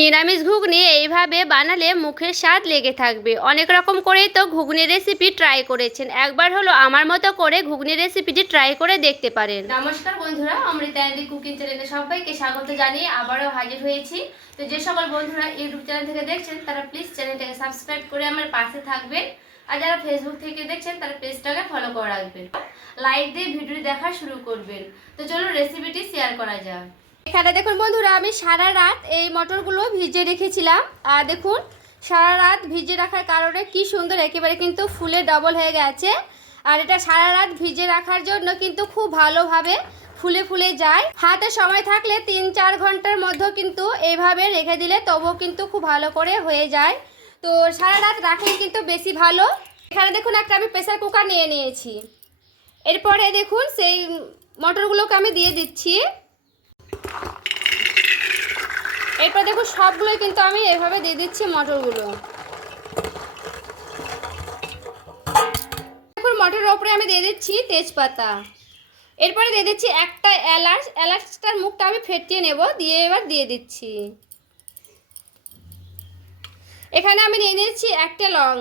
নিরামিষ ঘুগনি এইভাবে বানালে মুখের স্বাদ লেগে থাকবে। অনেক রকম করেই তো ঘুগনি রেসিপি ট্রাই করেছেন, একবার হলো আমার মতো করে ঘুগনি রেসিপিটি ট্রাই করে দেখতে পারেন। নমস্কার বন্ধুরা, অমৃতা অ্যান্ডি কুকিং চ্যানেলে সবাইকে স্বাগত জানিয়ে আবারও হাজির হয়েছি। তো যে সকল বন্ধুরা ইউটিউব চ্যানেল থেকে দেখছেন তারা প্লিজ চ্যানেলটাকে সাবস্ক্রাইব করে আমার পাশে থাকবেন, আর যারা ফেসবুক থেকে দেখছেন তারা পেজটাকে ফলো করে রাখবেন, লাইক দিয়ে ভিডিওটি দেখা শুরু করবেন। তো চলো রেসিপিটি শেয়ার করা যাক। এখানে দেখুন বন্ধুরা, আমি সারা রাত এই মটরগুলো ভিজিয়ে রেখেছিলাম, আর দেখুন সারা রাত ভিজিয়ে রাখার কারণে কি সুন্দর একেবারে কিন্তু ফুলে ডবল হয়ে গেছে। আর এটা সারা রাত ভিজিয়ে রাখার জন্য কিন্তু খুব ভালোভাবে ফুলে ফুলে যায়। হাতে সময় থাকলে 3-4 ঘন্টার মধ্যে কিন্তু এইভাবে রেখে দিলে তবুও কিন্তু খুব ভালো করে হয়ে যায়। তো সারা রাত রাখলে কিন্তু বেশি ভালো। এখানে দেখুন একটা আমি প্রেসার কুকার নিয়ে নিয়েছি। এরপরে দেখুন সেই মটরগুলোকে আমি দিয়ে দিচ্ছি। এরপর দেখুন সবগুলোই কিন্তু আমি এভাবে দিয়ে দিচ্ছি মটরগুলো। দেখুন মটরের ওপরে আমি দিয়ে দিচ্ছি তেজপাতা। এরপরে দিয়ে দিচ্ছি একটা এলাচ। এলাচটার মুখটা আমি ফেটিয়ে নেব, দিয়ে এবার দিয়ে দিচ্ছি। এখানে আমি নিয়ে নিচ্ছি একটা লং।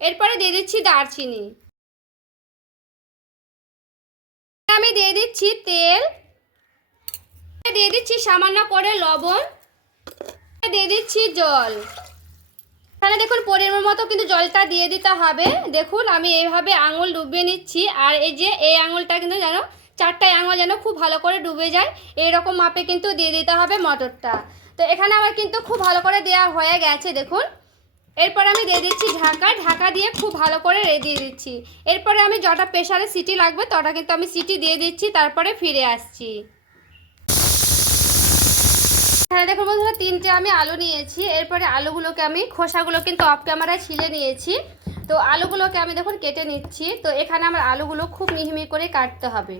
এরপরে দিয়ে দিচ্ছি দারচিনি। আমি দিয়ে দিচ্ছি তেল, দিয়ে দিচ্ছি সামান্য করে লবণ, দিয়ে দিচ্ছি জল। এখানে দেখুন পরিমাণ মতো কিন্তু জলটা দিয়ে দিতে হবে। দেখুন আমি এইভাবে আঙুল ডুবিয়ে নিচ্ছি, আর এই যে এই আঙুলটা কিন্তু যেন 4টায় আঙুল যেন খুব ভালো করে ডুবে যায়, এইরকম মাপে কিন্তু দিয়ে দিতে হবে মটরটা। তো এখানে আমার কিন্তু খুব ভালো করে দেওয়া হয়ে গেছে দেখুন। এরপর আমি দিয়ে দিচ্ছি ঢাকা দিয়ে খুব ভালো করে দিয়ে দিচ্ছি। এরপরে আমি যটা প্রেসারে সিটি লাগবে তটা কিন্তু আমি সিটি দিয়ে দিচ্ছি, তারপরে ফিরে আসছি। এখানে দেখুন বন্ধুরা 3টে আমি আলু নিয়েছি। এরপরে আলুগুলোকে আমি খোসাগুলো কিন্তু অফ ক্যামেরায় ছিলে নিয়েছি। তো আলুগুলোকে আমি দেখুন কেটে নিচ্ছি। তো এখানে আমার আলুগুলো খুব মিহি করে কাটতে হবে।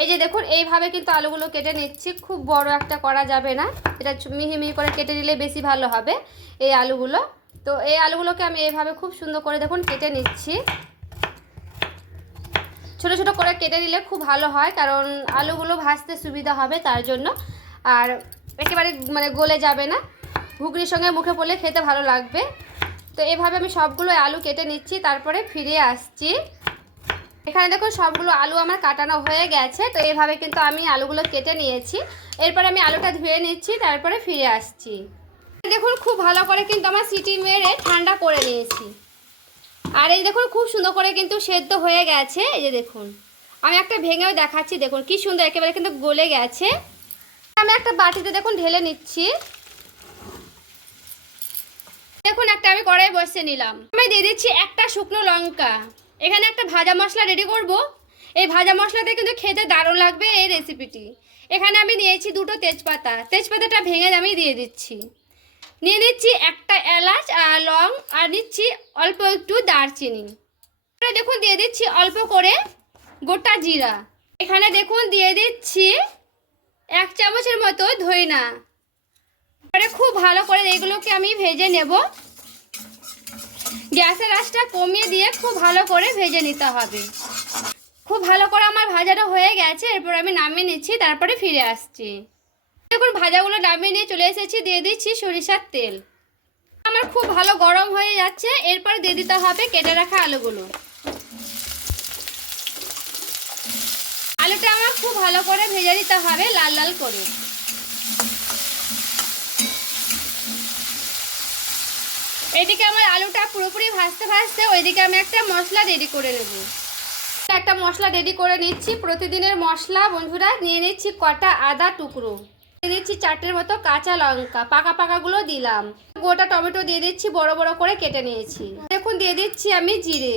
এই যে দেখুন এইভাবে কিন্তু আলুগুলো কেটে নিচ্ছি, খুব বড় একটা করা যাবে না, এটা মিহি করে কেটে নিলে বেশি ভালো হবে এই আলুগুলো। তো এই আলুগুলোকে আমি এইভাবে খুব সুন্দর করে দেখুন কেটে নিচ্ছি। ছোট ছোট করে কেটে নিলে খুব ভালো হয়, কারণ আলুগুলো ভাজতে সুবিধা হবে তার জন্য। আর একেবারে গলে যাবে না, ঘুগনির সঙ্গে মুখে পড়লে খেতে ভালো লাগবে। তো এভাবে আমি সবগুলো আলু কেটে নিচ্ছি, তারপরে ফিরে আসছি। এখানে দেখুন সবগুলো আলু আমার কাটানো হয়ে গেছে। তো এইভাবে কিন্তু আমি আলুগুলো কেটে নিয়েছি। এরপরে আমি আলুটা ধুয়ে নিচ্ছি, তারপরে ফিরে আসছি। দেখুন খুব ভালো করে কিন্তু আমার সিটি মেরে ঠান্ডা করে নিয়েছি। আর এই দেখুন খুব সুন্দর করে কিন্তু সেদ্ধ হয়ে গেছে। এই যে দেখুন আমি একটা ভেঙেও দেখাচ্ছি, দেখুন কি সুন্দর একেবারে কিন্তু গলে গেছে। আমি একটা বাটিতে দেখুন ঢেলে নিচ্ছি। দেখুন একটা আমি কড়াই বসিয়ে নিলাম। আমি দিয়ে দিচ্ছি একটা শুকনো লঙ্কা। এখানে একটা ভাজা মশলা রেডি করব। এই ভাজা মশলাতে কিন্তু খেতে দারুণ লাগবে এই রেসিপিটি। এখানে আমি নিয়েছি 2টো তেজপাতা। তেজপাতাটা ভেঙে আমি দিয়ে দিচ্ছি। নিয়ে নিচ্ছি একটা এলাচ আর লং, আর নিচ্ছি অল্প একটু দারচিনি। দেখুন দিয়ে দিচ্ছি অল্প করে গোটা জিরা। এখানে দেখুন দিয়ে দিচ্ছি 1 চামচের মতো ধইনা। খুব ভালো করে এগুলোকে আমি ভেজে নেব। গ্যাসের আঁচটা কমিয়ে দিয়ে খুব ভালো করে ভেজে নিতে হবে। খুব ভালো করে আমার ভাজাটা হয়ে গেছে। এরপর আমি নামিয়ে নিচ্ছি, তারপরে ফিরে আসছি। দেখুন ভাজাগুলো নামিয়ে নিয়ে চলে এসেছি। দিয়ে দিচ্ছি সরিষার তেল। আমার খুব ভালো গরম হয়ে যাচ্ছে। এরপর দিয়ে দিতে হবে কেটে রাখা আলুগুলো। আলুটা আমার খুব ভালো করে ভেজে দিতে হবে লাল লাল করে। এইদিকে আমার আলুটা পুরোপুরি ভাজতে ভাজতে ওইদিকে আমি একটা মশলা রেডি করে নেব। একটা মশলা রেডি করে নিচ্ছি, প্রতিদিনের মশলা বন্ধুরা। নিয়ে নিচ্ছি কটা আদা টুকরো, দিয়ে দিচ্ছি 4টের মতো কাঁচা লঙ্কা, পাকা পাকাগুলো দিলাম। গোটা টমেটো দিয়ে দিচ্ছি, বড় বড় করে কেটে নিয়েছি। দেখুন দিয়ে দিচ্ছি আমি জিরে,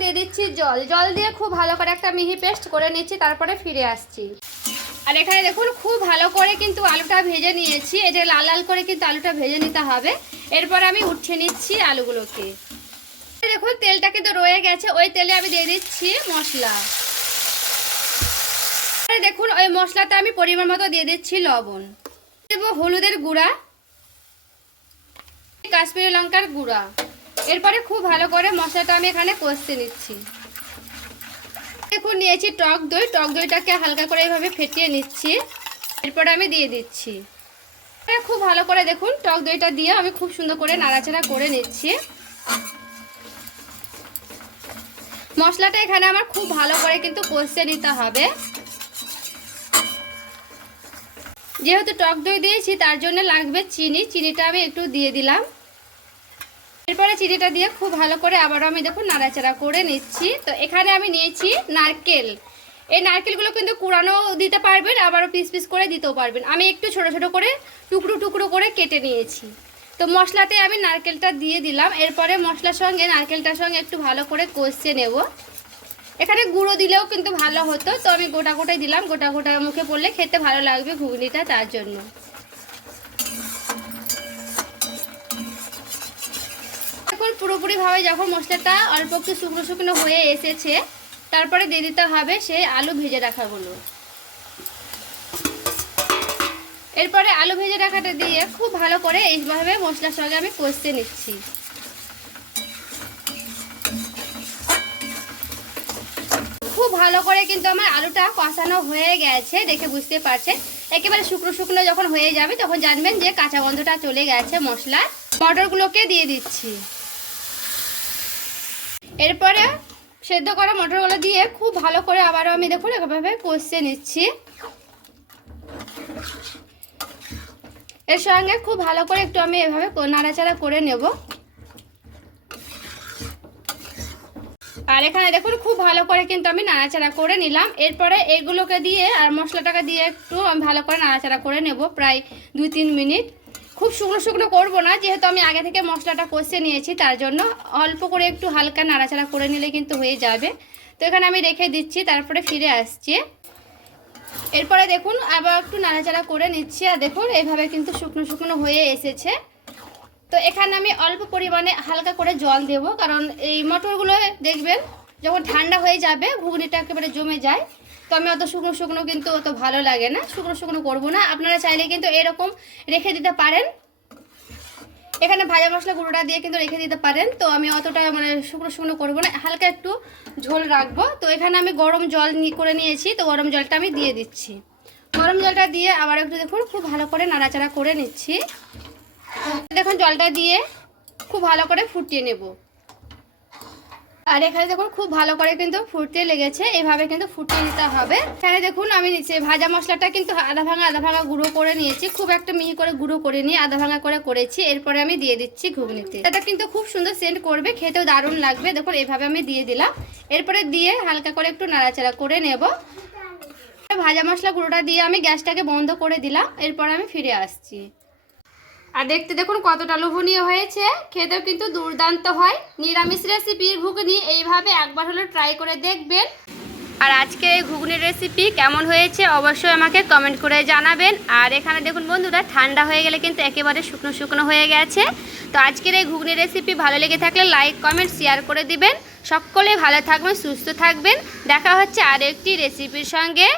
দিয়ে দিচ্ছি জল দিয়ে খুব ভালো করে একটা মিহি পেস্ট করে নিচ্ছি, তারপরে ফিরে আসছি। আর এখানে দেখুন খুব ভালো করে কিন্তু আলুটা ভেজে নিয়েছি। এটা লাল লাল করে কিন্তু আলুটা ভেজে নিতে হবে। এরপর আমি উঠিয়ে নিচ্ছি আলুগুলোকে। দেখুন তেলটা কিন্তু রয়ে গেছে, ওই তেলে আমি দিয়ে দিচ্ছি মশলা। দেখুন ওই মশলাটা আমি পরিমাণ মতো দিয়ে দিচ্ছি লবণ, দেব হলুদের গুঁড়া, কাশ্মীরি লঙ্কার গুঁড়া। এরপরে খুব ভালো করে মশলাটা আমি এখানে কষতে নিচ্ছি। দেখুন নিয়েছি টক দই। টক দইটাকে হালকা করে এইভাবে ফেটিয়ে নিচ্ছি। এরপর আমি দিয়ে দিচ্ছি। খুব ভালো করে দেখুন টক দইটা দিয়ে আমি খুব সুন্দর করে নাড়াচাড়া করে নিচ্ছি। মশলাটা এখানে আমার খুব ভালো করে কিন্তু কষে নিতে হবে। যেহেতু টক দই দিয়েছি তার জন্য লাগবে চিনি, চিনিটা আমি একটু দিয়ে দিলাম। এরপরে চিনিটা দিয়ে খুব ভালো করে আবারও আমি দেখুন নাড়াচাড়া করে নিচ্ছি। তো এখানে আমি নিয়েছি নারকেল। এই নারকেলগুলো কিন্তু কুড়ানো দিতে পারবেন, আবারও পিস পিস করে দিতেও পারবেন। আমি একটু ছোট ছোট করে টুকরো টুকরো করে কেটে নিয়েছি। তো মশলাতে আমি নারকেলটা দিয়ে দিলাম। এরপরে মশলার সঙ্গে নারকেলটার সঙ্গে একটু ভালো করে কষিয়ে নেব। এখানে গুঁড়ো দিলেও কিন্তু ভালো হতো, তো আমি গোটা গোটাই দিলাম। গোটা গোটা মুখে পড়লে খেতে ভালো লাগবে ঘুগনিটা, তার জন্য। এখন পুরোপুরিভাবে যখন মশলাটা অল্প একটু শুকনো শুকনো হয়ে এসেছে, তারপরে দিয়ে দিতে হবে সেই আলু ভেজে রাখাগুলো। এরপরে আলু ভেজে রাখাটা দিয়ে খুব ভালো করে এইভাবে মশলার সঙ্গে আমি কষতে নিচ্ছি। খুব ভালো করে কিন্তু আমার আলুটা কষানো হয়ে গেছে, দেখে বুঝতে পারছেন। একেবারে শুকনো শুকনো যখন হয়ে যাবে তখন জানবেন যে কাঁচা গন্ধটা চলে গেছে মশলার। মটরগুলোকে দিয়ে দিচ্ছি। এরপরে সেদ্ধ করা মটরগুলো দিয়ে খুব ভালো করে আবারও আমি দেখুন এভাবে কষিয়ে নিচ্ছি। এর সঙ্গে খুব ভালো করে একটু আমি এভাবে নাড়াচাড়া করে নেব। আর এখানে দেখুন খুব ভালো করে কিন্তু আমি নাড়াচাড়া করে নিলাম। এরপরে এগুলোকে দিয়ে আর মশলাটাকে দিয়ে একটু আমি ভালো করে নাড়াচাড়া করে নেব প্রায় 2-3 মিনিট। খুব শুকনো শুকনো করবো না, যেহেতু আমি আগে থেকে মশলাটা কষে নিয়েছি, তার জন্য অল্প করে একটু হালকা নাড়াচাড়া করে নিলে কিন্তু হয়ে যাবে। তো এখানে আমি রেখে দিচ্ছি, তারপরে ফিরে আসছি। এরপরে দেখুন আবার একটু নাড়াচাড়া করে নিচ্ছি। আর দেখুন এইভাবে কিন্তু শুকনো শুকনো হয়ে এসেছে। তো এখানে আমি অল্প পরিমাণে হালকা করে জল দেব, কারণ এই মটরগুলো দেখবেন যখন ঠান্ডা হয়ে যাবে ঘুগনিটা একেবারে জমে যায়। তো আমি অত শুকনো শুকনো কিন্তু অত ভালো লাগে না, শুকনো শুকনো করবো না। আপনারা চাইলে কিন্তু এরকম রেখে দিতে পারেন। এখানে ভাজা মশলা গুঁড়োটা দিয়ে কিন্তু রেখে দিতে পারেন। তো আমি অতটা শুকনো শুকনো করবো না, হালকা একটু ঝোল রাখবো। তো এখানে আমি গরম জল করে নিয়েছি, তো গরম জলটা আমি দিয়ে দিচ্ছি। গরম জলটা দিয়ে আবার একটু দেখুন খুব ভালো করে নাড়াচাড়া করে নিচ্ছি। দেখুন জলটা দিয়ে খুব ভালো করে ফুটিয়ে নেব। আর এখানে দেখুন খুব ভালো করে কিন্তু ফুটতে লেগেছে, এভাবে কিন্তু ফুটিয়ে নিতে হবে। এখানে দেখুন আমি নিচে ভাজা মশলাটা কিন্তু আধা ভাঙা গুঁড়ো করে নিয়েছি। খুব একটা মিহি করে গুঁড়ো করে নিয়ে আধা ভাঙা করে করেছি। এরপরে আমি দিয়ে দিচ্ছি ঘুগনিতে। এটা কিন্তু খুব সুন্দর সেন্ট করবে, খেতেও দারুণ লাগবে। দেখুন এভাবে আমি দিয়ে দিলাম। এরপরে দিয়ে হালকা করে একটু নাড়াচাড়া করে নেব। ভাজা মশলা গুঁড়োটা দিয়ে আমি গ্যাসটাকে বন্ধ করে দিলাম। এরপর আমি ফিরে আসছি। আর দেখতে দেখুন কতটা লোভনীয় হয়েছে, খেতেও কিন্তু দুর্দান্ত হয়। নিরামিষ রেসিপির ঘুগনি এইভাবে একবার হলো ট্রাই করে দেখবেন। আর আজকের এই ঘুগনির রেসিপি কেমন হয়েছে অবশ্যই আমাকে কমেন্ট করে জানাবেন। আর এখানে দেখুন বন্ধুরা ঠান্ডা হয়ে গেলে কিন্তু একেবারে শুকনো শুকনো হয়ে গেছে। তো আজকের এই ঘুগনির রেসিপি ভালো লেগে থাকলে লাইক কমেন্ট শেয়ার করে দিবেন। সকলে ভালো থাকবেন, সুস্থ থাকবেন। দেখা হচ্ছে আর একটি রেসিপির সঙ্গে।